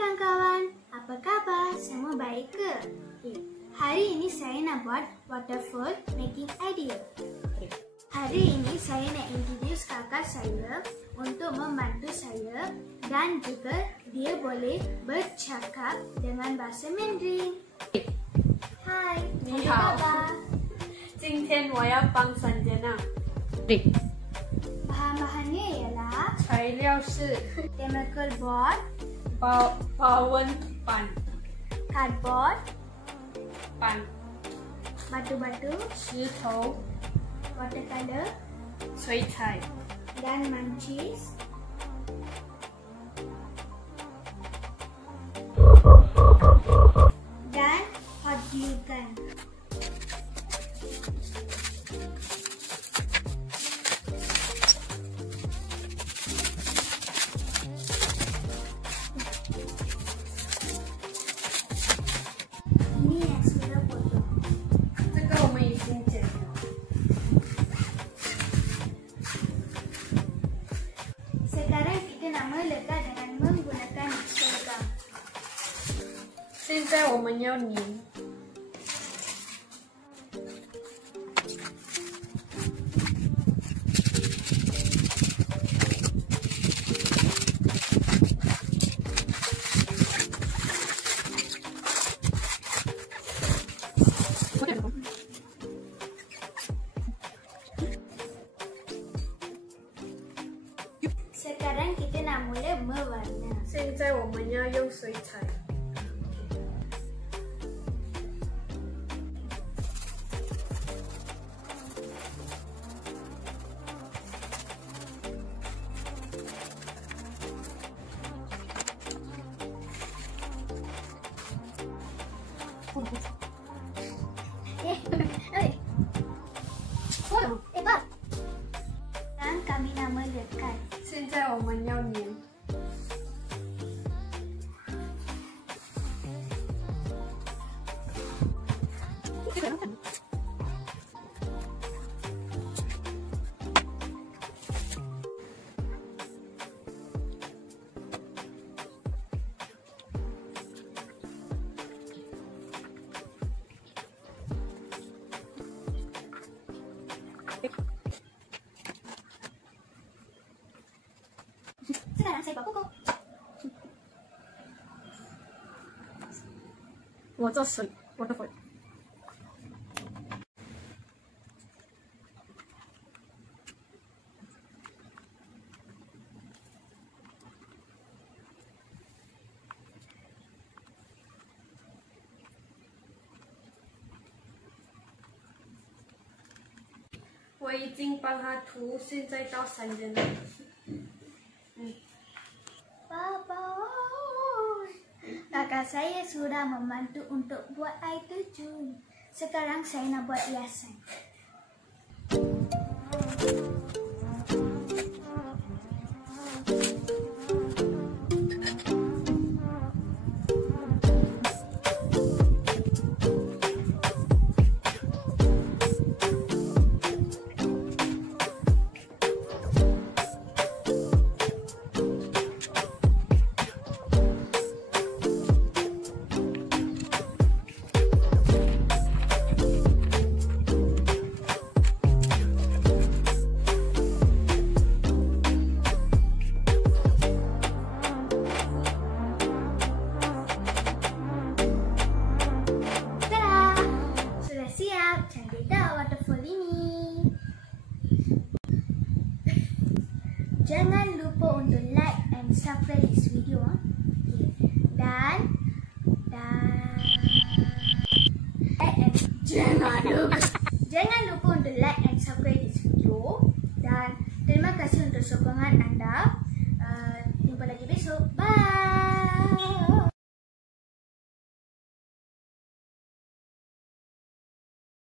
kawan-kawan, apa khabar? Semua baik ke? Hari ini saya nak buat waterfall making idea. Hari ini saya nak introduce kakak saya untuk membantu saya dan juga dia boleh bercakap dengan bahasa Mandarin. Hai, apa khabar? 今天我要帮三姐呢。 Bahan-bahannya ialah 材料是 Thermocal board, 保温板、 cardboard, 板、 batu-batu, 石头、 watercolor 水彩、 dan munchies. Dan hot glue gun. Ini yang sudah potong. 这个我们已经剪了。 Sekarang kita nak melekat dengan menggunakan mixer gun. 现在我们要粘。 Sekarang kita nak mula mewarna. 现在我们要用水彩。 Dan kami nak melekat. 现在我们要粘。 Sekarang saya buat pokok. 我做水，我的水。 我已经帮他涂，现在到三针了。Baba, kakak saya sudah membantu untuk buat air terjun. Sekarang saya nak buat hiasan. Cantik tak waterfall ini? Jangan lupa untuk like and subscribe this video. Dan jangan lupa untuk like and subscribe this video. Dan terima kasih untuk sokongan anda.